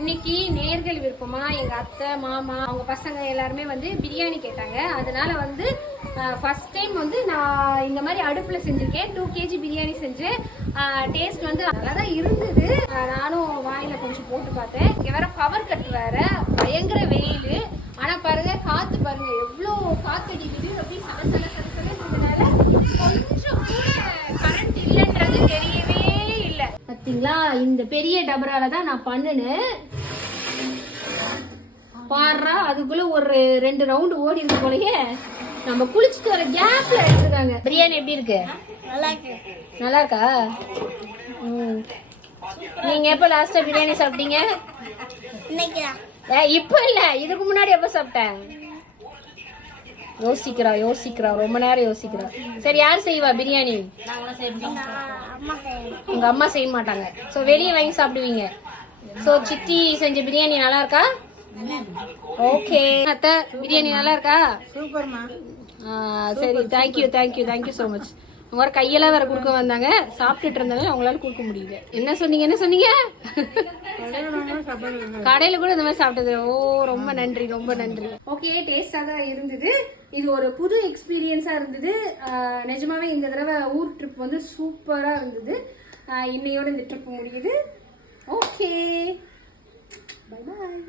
இன்னைக்கு நேர்கள் விருப்பமா எங்க அத்தை மாமா அவங்க பசங்க எல்லாருமே வந்து பிரியாணி கேட்டாங்க. அதனால வந்து ஃபர்ஸ்ட் டைம் வந்து நான் இந்த மாதிரி அடுப்புல செஞ்சிருக்கேன். 2 kg பிரியாணி செஞ்சேன். டேஸ்ட் வந்து நல்லாதான் இருந்தது. நானும் வாயில கொஞ்சம் போட்டு பார்த்தேன். இங்க வேற பவர் கட் வேற, பயங்கர வெயில். ஆனா பாருங்க காத்து பாருங்க எவ்வளோ காத்து அடிக்குது. அப்படியே சல இருந்ததுனால கொஞ்சம் கூட கரண்ட் இல்லைன்றது தெரியவே இல்லை. பாத்தீங்களா, இந்த பெரிய டபரால தான் நான் பண்ணினேன். பாடுறா அதுக்குள்ள ஒரு 2 ரவுண்டு ஓடி இருக்கு போலயே. நம்ம குளிச்சுட்டு வர கேப்ல எடுத்துருக்காங்க. பிரியாணி எப்படி இருக்கு? நல்லா இருக்கா? நீங்க எப்ப லாஸ்டா பிரியாணி சாப்பிட்டீங்க? இப்ப இல்ல, இதுக்கு முன்னாடி எப்ப சாப்பிட்டேன்? யோசிக்கிறா ரொம்ப நேரம் யோசிக்கிறா. சரி, யார் செய்வா பிரியாணி? உங்க அம்மா செய்ய மாட்டாங்க. சோ வெளியே வாங்கி சாப்பிடுவீங்க. சோ சித்தி செஞ்ச பிரியாணி நல்லா இருக்கா? ஓகே அத்தை, பிரியாணி நல்லா இருக்கா? சூப்பர்மா. சரி, தேங்க்யூ சோ மச். உங்க கையெல்லாம் வேற கொடுக்க வந்தாங்க, சாப்பிட்டுட்டு இருந்தாங்க, அவங்களால கொடுக்க முடியல. என்ன சொன்னீங்க? கடையில கூட இந்த மாதிரி சாப்பிட்டது. ஓ, ரொம்ப நன்றி. ஓகே, டேஸ்டா தான் இருந்தது. இது ஒரு புது எக்ஸ்பீரியன்ஸா இருந்தது. நிஜமாவே இந்த தடவை ஊர் ட்ரிப் வந்து சூப்பரா இருந்தது. இன்னையோட இந்த ட்ரிப் முடியுது. Okay, bye bye.